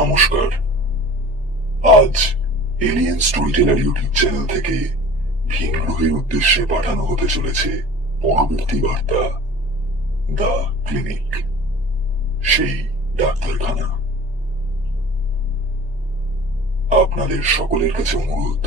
নমস্কার। আজ alien story teller YouTube channel থেকে ভিন গ্রহের উদ্দেশ্যে পাঠানো হতে চলেছে পরবর্তী বার্তা, দ্য ক্লিনিক, সেই ডাক্তারখানা। আপনাদের সকলের কাছে অনুরোধ,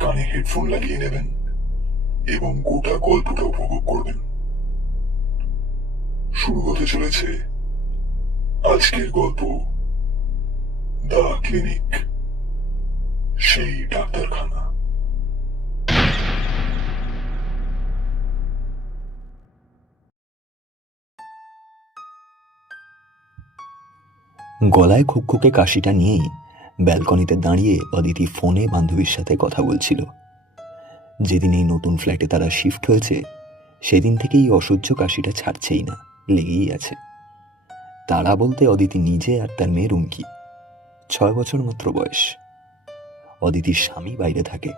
কানে হেডফোন লাগিয়ে নেবেন এবং গোটা গল্পটা উপভোগ করবেন। শুরু হতে চলেছে আজকের গল্প, দ্য ক্লিনিক, সেই ডাক্তারখানা। গলায় খুকখুকে কাশিটা নিয়েই ব্যালকনিতে দাঁড়িয়ে অদিতি ফোনে বান্ধবীর সাথে কথা বলছিল। যেদিন এই নতুন ফ্ল্যাটে তারা শিফট হয়েছে সেদিন থেকেই অসহ্য কাশিটা ছাড়ছেই না, লেগেই আছে। তারা বলতে অদিতি নিজে আর তার মেয়ে রুমকি। 6 বছর মাত্র বয়স। অদিতির স্বামী বাইরে থাকে,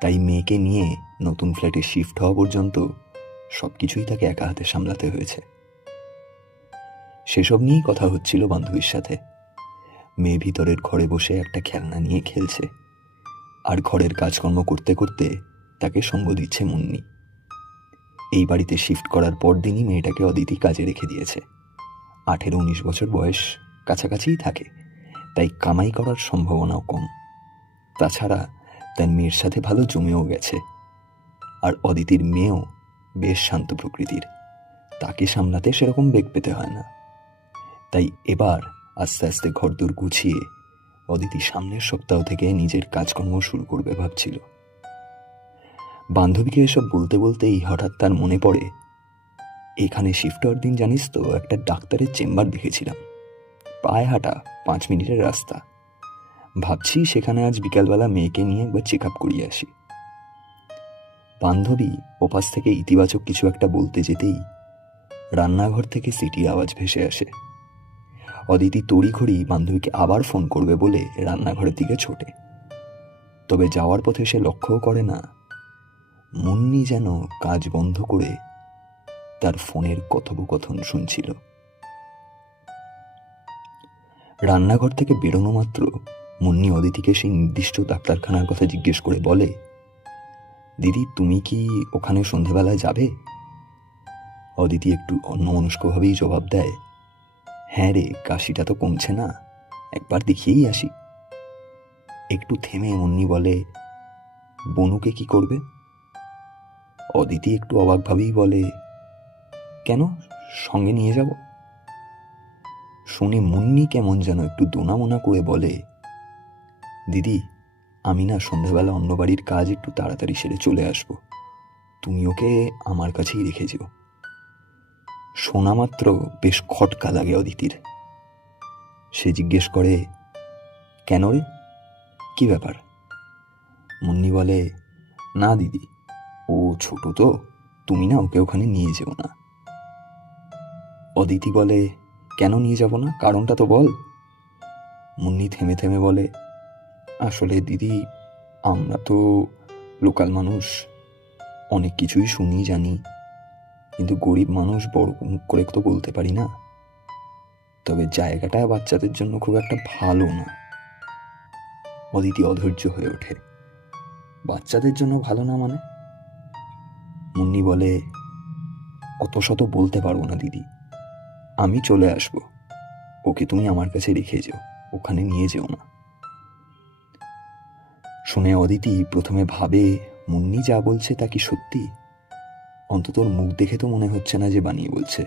তাই মেয়েকে নিয়ে নতুন ফ্ল্যাটে শিফট হওয়া পর্যন্ত সবকিছুই তাকে একা হাতে সামলাতে হয়েছে। সেসব নিয়েই কথা হচ্ছিল বান্ধবীর সাথে। মেয়ে ভিতরের ঘরে বসে একটা খেলনা নিয়ে খেলছে, আর ঘরের কাজকর্ম করতে করতে তাকে সঙ্গ দিচ্ছে মুন্নি। এই বাড়িতে শিফট করার পর দিনই মেয়েটাকে অদিতি কাজে রেখে দিয়েছে। 18-19 বছর বয়স, কাছাকাছিই থাকে, তাই কামাই করার সম্ভাবনাও কম। তাছাড়া তার মেয়ের সাথে ভালো জমেও গেছে। আর অদিতির মেয়েও বেশ শান্ত প্রকৃতির, তাকে সামলাতে সেরকম বেগ পেতে হয় না। তাই এবার আস্তে আস্তে ঘরদোর গুছিয়ে অদিতি সামনের সপ্তাহ থেকে নিজের কাজকর্ম শুরু করবে ভাবছিল। বান্ধবীকে এসব বলতে বলতেই হঠাৎ তার মনে পড়ে, এখানে শিফট হওয়ার দিন জানিস তো একটা ডাক্তারের চেম্বার দেখেছিলাম, পায়ে হাঁটা 5 মিনিটের রাস্তা। ভাবছি সেখানে আজ বিকালবেলা মেয়েকে নিয়ে একবার চেক আপ করিয়ে আসি। বান্ধবী ওপাশ থেকে ইতিবাচক কিছু একটা বলতে যেতেই রান্নাঘর থেকে সিটির আওয়াজ ভেসে আসে। অদিতি তড়িঘড়ি বান্ধবীকে আবার ফোন করবে বলে রান্নাঘরের দিকে ছোটে। তবে যাওয়ার পথে সে লক্ষ্যও করে না মুন্নি যেন কাজ বন্ধ করে তার ফোনের কথোপকথন শুনছিল। রান্নাঘর থেকে বেরোনো মাত্র মুন্নি অদিতিকে সেই নির্দিষ্ট ডাক্তারখানার কথা জিজ্ঞেস করে বলে, দিদি তুমি কি ওখানে সন্ধেবেলায় যাবে? অদিতি একটু অন্যমনস্কভাবেই জবাব দেয়, হ্যাঁ রে, কাশিটা তো কমছে না, একবার দেখিয়েই আসি। একটু থেমে মুন্নি বলে, বনুকে কি করবে? অদিতি একটু অবাকভাবেই বলে, কেন, সঙ্গে নিয়ে যাব? শুনে মুন্নি কেমন যেন একটু দোনামোনা করে বলে, দিদি আমি না সন্ধ্যাবেলা অন্য বাড়ির কাজ একটু তাড়াতাড়ি সেরে চলে আসব, তুমি ওকে আমার কাছেই রেখে যেও। শোনা মাত্র বেশ খটকা লাগে অদিতির। সে জিজ্ঞেস করে, কেন রে, কি ব্যাপার? মুন্নি বলে, না দিদি, ও ছোট তো, তুমি না ওকে ওখানে নিয়ে যেও না। অদিতি বলে, কেন নিয়ে যাব না, কারণটা তো বল। মুন্নি থেমে থেমে বলে, আসলে দিদি আমরা তো লোকাল মানুষ, অনেক কিছুই শুনি জানি, কিন্তু গরিব মানুষ বড় মুখ করে তো বলতে পারি না। তবে জায়গাটা বাচ্চাদের জন্য খুব একটা ভালো না। অদিতি অধৈর্য হয়ে ওঠে, বাচ্চাদের জন্য ভালো না মানে? মুন্নি বলে, অত শত বলতে পারবো না দিদি, আমি চলে আসব, ওকে তুমি আমার কাছে রেখে যেও, ওখানে নিয়ে যেও না। শুনে অদিতি প্রথমে ভাবে মুন্নি যা বলছে তা কি সত্যি? অন্তত ওর মুখ দেখে তো মনে হচ্ছে না যে বানিয়ে বলছে।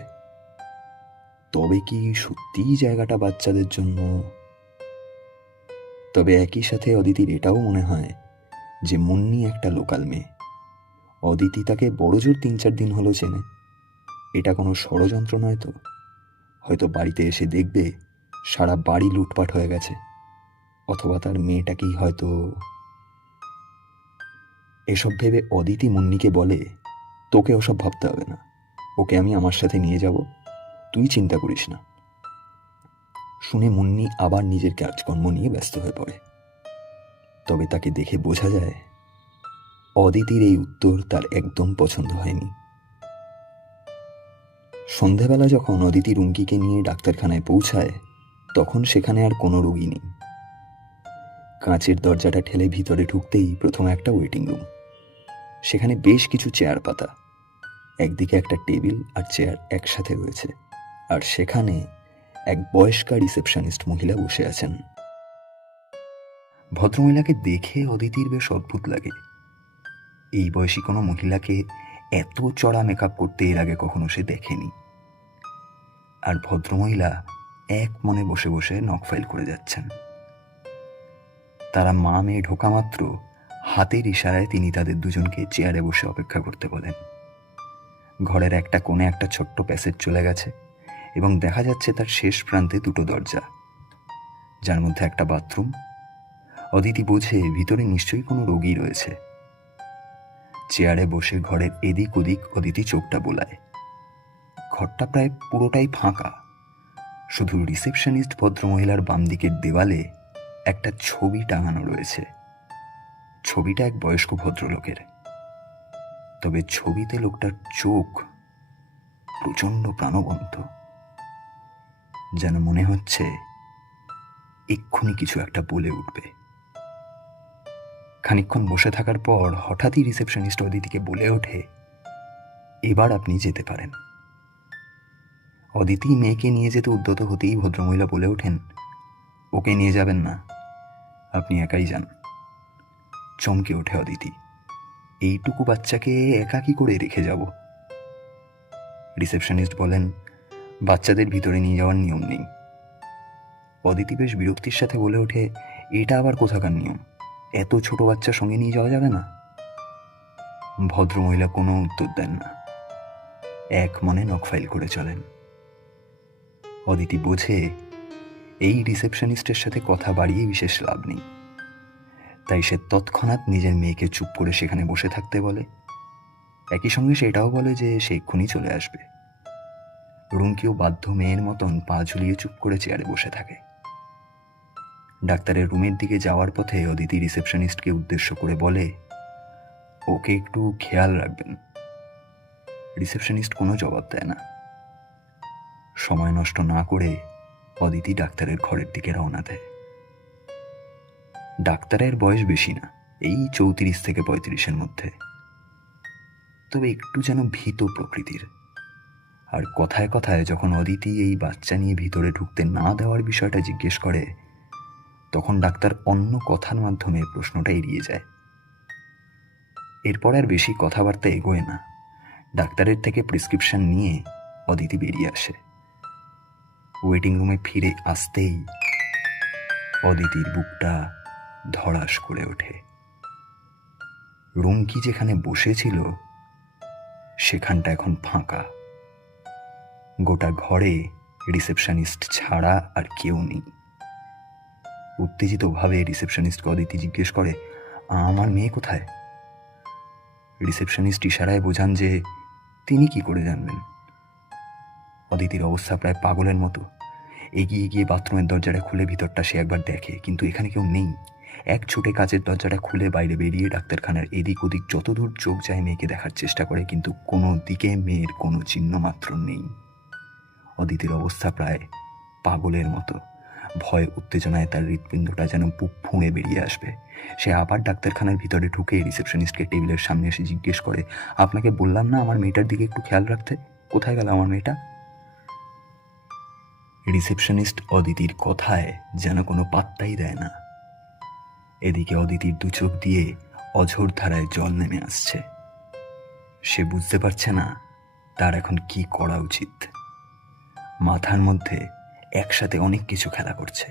তবে কি সত্যিই জায়গাটা বাচ্চাদের জন্য? তবে একই সাথে অদিতির এটাও মনে হয় যে মুন্নি একটা লোকাল মেয়ে। অদিতি তাকে বড়জোর 3-4 দিন হলো চেনে। এটা কোনো ষড়যন্ত্র নয় তো? হয়তো বাড়িতে এসে দেখবে সারা বাড়ি লুটপাট হয়ে গেছে, অথবা তার মেয়েটাকেই হয়তো। এসব ভেবে অদিতি মুন্নিকে বলে, তোকে ওসব ভাবতে হবে না, ওকে আমি আমার সাথে নিয়ে যাব, তুই চিন্তা করিস না। শুনে মুন্নি আবার নিজের কাজকর্ম নিয়ে ব্যস্ত হয়ে পড়ে। তবে তাকে দেখে বোঝা যায় অদিতির এই উত্তর তার একদম পছন্দ হয়নি। সন্ধ্যাবেলা যখন অদিতি রুমকিকে নিয়ে ডাক্তারখানায় পৌঁছায় তখন সেখানে আর কোনো রোগী নেই। কাঁচের দরজাটা ঠেলে ভিতরে ঢুকতেই প্রথমে একটা ওয়েটিং রুম। সেখানে বেশ কিছু চেয়ার পাতা, একদিকে একটা টেবিল আর চেয়ার একসাথে রয়েছে, আর সেখানে এক বয়স্কা রিসেপশনিস্ট মহিলা বসে আছেন। ভদ্রমহিলাকে দেখে অদিতির বেশ অদ্ভুত লাগে। এই বয়সী কোনো মহিলাকে এত চড়া মেকআপ করতে এর আগে কখনো সে দেখেনি। আর ভদ্রমহিলা এক মনে বসে বসে নখ ফাইল করে যাচ্ছেন। তারা মা মেয়ে ঢোকা মাত্র হাতের ইশারায় তিনি তাদের দুজনকে চেয়ারে বসে অপেক্ষা করতে বলেন। ঘরের একটা কোণে একটা ছোট্ট প্যাসেজ চলে গেছে এবং দেখা যাচ্ছে তার শেষ প্রান্তে দুটো দরজা, যার মধ্যে একটা বাথরুম। অদিতি বোঝে ভিতরে নিশ্চয়ই কোনো রোগী রয়েছে। চেয়ারে বসে ঘরের এদিক ওদিক অদিতি চোখটা বোলায়। ঘরটা প্রায় পুরোটাই ফাঁকা, শুধু রিসেপশনিস্ট ভদ্রমহিলার বাম দিকের দেওয়ালে একটা ছবি টাঙানো রয়েছে। ছবিটা এক বয়স্ক ভদ্রলোকের, তবে ছবিতে লোকটার চোখ প্রচণ্ড প্রাণবন্ত, যেন মনে হচ্ছে এক্ষুনি কিছু একটা বলে উঠবে। খানিকক্ষণ বসে থাকার পর হঠাৎই রিসেপশনিস্ট অদিতিকে বলে ওঠে, এবার আপনি যেতে পারেন। অদিতি মেয়েকে নিয়ে যেতে উদ্যত হতেই ভদ্রমহিলা বলে ওঠেন, ওকে নিয়ে যাবেন না, আপনি একাই যান। চমকে ওঠে অদিতি, এইটুকু বাচ্চাকে একা কি করে রেখে যাব? রিসেপশনিস্ট বলেন, বাচ্চাদের ভিতরে নিয়ে যাওয়ার নিয়ম নেই। অদিতি বেশ বিরক্তির সাথে বলে ওঠে, এটা আবার কোথাকার নিয়ম? এত ছোট বাচ্চা সঙ্গে নিয়ে যাওয়া যাবে না? ভদ্রমহিলা কোনো উত্তর দেন না, এক মনে নখ ফাইল করে চলেন। অদিতি বোঝে এই রিসেপশনিস্টের সাথে কথা বাড়িয়ে বিশেষ লাভ নেই, তাই সে তৎক্ষণাৎ নিজের মেয়েকে চুপ করে সেখানে বসে থাকতে বলে। একই সঙ্গে সেটাও বলে যে সে এক্ষুনি চলে আসবে। রুমকিও বাধ্য মেয়ের মতন পা ঝুলিয়ে চুপ করে চেয়ারে বসে থাকে। ডাক্তারের রুমের দিকে যাওয়ার পথে অদিতি রিসেপশনিস্টকে উদ্দেশ্য করে বলে, ওকে একটু খেয়াল রাখবেন। রিসেপশনিস্ট কোনো জবাব দেয় না। সময় নষ্ট না করে অদিতি ডাক্তারের ঘরের দিকে রওনা দেয়। ডাক্তারের বয়স বেশি না, এই 34 থেকে 35-এর মধ্যে, তবে একটু যেন ভীত প্রকৃতির। আর কথায় কথায় যখন অদিতি এই বাচ্চা নিয়ে ভিতরে ঢুকতে না দেওয়ার বিষয়টা জিজ্ঞেস করে, তখন ডাক্তার অন্য কথার মাধ্যমে প্রশ্নটা এড়িয়ে যায়। এরপর আর বেশি কথাবার্তা এগোয় না। ডাক্তারের থেকে প্রেসক্রিপশন নিয়ে অদিতি বেরিয়ে আসে। ওয়েটিং রুমে ফিরে আসতেই অদিতির বুকটা ধড়াস করে ওঠে। রুমকি যেখানে বসেছিল সেখানটা এখন ফাঁকা। গোটা ঘরে রিসেপশনিস্ট ছাড়া আর কেউ নেই। উত্তেজিতভাবে রিসেপশনিস্টকে অদিতি জিজ্ঞেস করে, আমার মেয়ে কোথায়? রিসেপশনিস্ট ইশারায় বোঝান যে তিনি কি করে জানবেন। অদিতির অবস্থা প্রায় পাগলের মতো। এগিয়ে গিয়ে বাথরুমের দরজাটা খুলে ভিতরটা সে একবার দেখে, কিন্তু এখানে কেউ নেই। এক ছুটে কাচের দরজাটা খুলে বাইরে বেরিয়ে ডাক্তারখানার এদিক ওদিক যতদূর চোখ যায় মেয়েকে দেখার চেষ্টা করে, কিন্তু কোনো দিকে মেয়ের কোনো চিহ্ন মাত্র নেই। অদিতির অবস্থা প্রায় পাগলের মতো। ভয় উত্তেজনায় তার হৃৎপিণ্ডটা যেন বুক ফুঁড়ে বেরিয়ে আসবে। সে আবার ডাক্তারখানার ভিতরে ঢুকে রিসেপশনিস্টকে টেবিলের সামনে এসে জিজ্ঞেস করে, আপনাকে বললাম না আমার মেয়েটার দিকে একটু খেয়াল রাখতে? কোথায় গেল আমার মেয়েটা? রিসেপশনিস্ট অদিতির কথায় যেন কোনো পাত্তাই দেয় না। এদিকে অদিতির দু চোখ দিয়ে অঝোর ধারায় জল নেমে আসছে। সে বুঝতে পারছে না তার এখন কি করা উচিত। মাথার মধ্যে একসাথে অনেক কিছু খেলা করছে।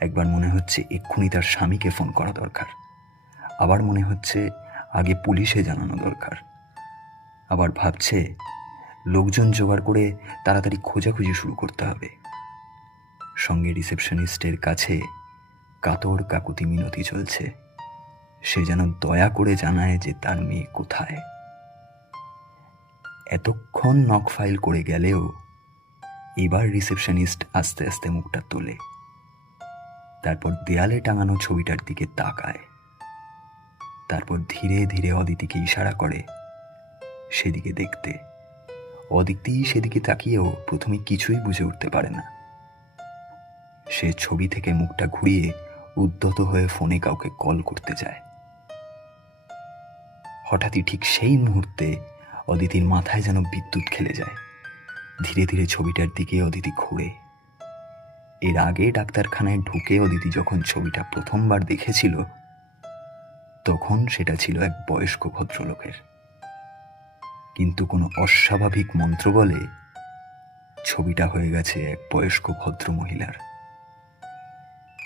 একবার মনে হচ্ছে এক্ষুনি তার স্বামীকে ফোন করা দরকার, আবার মনে হচ্ছে আগে পুলিশে জানানো দরকার, আবার ভাবছে লোকজন জোগাড় করে তাড়াতাড়ি খোঁজাখুঁজি শুরু করতে হবে। সঙ্গে রিসেপশনিস্টের কাছে কাতর কাকুতি মিনতি চলছে। সে যেন দয়া করে জানায় যে তার মেয়ে কোথায়। এতক্ষণ নক ফাইল করে গেলেও এবার রিসেপশনিস্ট আস্তে আস্তে মুখটা তোলে, তারপর দেয়ালে টাঙানো ছবিটার দিকে তাকায়, তারপর ধীরে ধীরে অদিতিকে ইশারা করে সেদিকে দেখতে। অদিতি সেদিকে তাকিয়েও প্রথমে কিছুই বুঝে উঠতে পারে না। সে ছবি থেকে মুখটা ঘুরিয়ে উদ্যত হয়ে ফোনে কাউকে কল করতে যায়। হঠাৎই ঠিক সেই মুহূর্তে অদিতির মাথায় যেন বিদ্যুৎ খেলে যায়। ধীরে ধীরে ছবিটার দিকে অদিতি ঘোরে। এর আগে ডাক্তারখানায় ঢুকে অদিতি যখন ছবিটা প্রথমবার দেখেছিল, তখন সেটা ছিল এক বয়স্ক ভদ্রলোকের। কিন্তু কোনো অস্বাভাবিক মন্ত্র বলে ছবিটা হয়ে গেছে এক বয়স্ক ভদ্র মহিলার।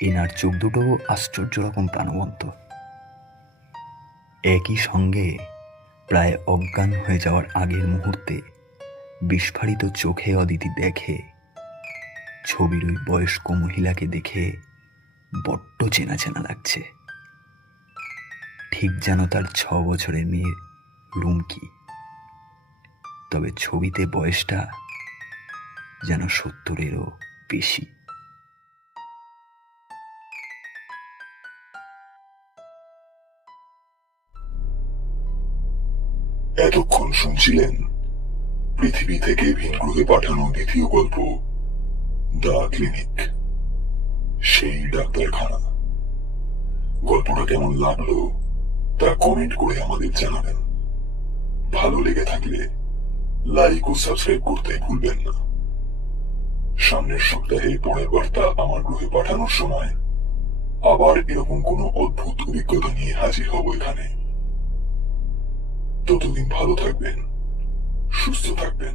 এনার চোখ দুটো আশ্চর্য রকম প্রাণবন্ত। একই সঙ্গে প্রায় অজ্ঞান হয়ে যাওয়ার আগের মুহূর্তে বিস্ফারিত চোখে অদিতি দেখে ছবির ওই বয়স্ক মহিলাকে দেখে বড্ড চেনা চেনা লাগছে, ঠিক যেন তার 6 বছরের মেয়ে রুমকি। তবে ছবিতে বয়সটা যেন 70-এরও বেশি। এতক্ষণ শুনছিলেন পৃথিবী থেকে ভিন গ্রহে পাঠানো দ্বিতীয় গল্প, দ্য ক্লিনিক, সেই ডাক্তারখানা। গল্পটা কেমন লাগলো তা কমেন্ট করে আমাদের জানাবেন। ভালো লেগে থাকলে লাইক ও সাবস্ক্রাইব করতে ভুলবেন না। সামনের সপ্তাহে পরের বার্তা আমার গ্রহে পাঠানোর সময় আবার এরকম কোনো অদ্ভুত অভিজ্ঞতা নিয়ে হাজির হব এখানে। ততদিন ভালো থাকবেন, সুস্থ থাকবেন।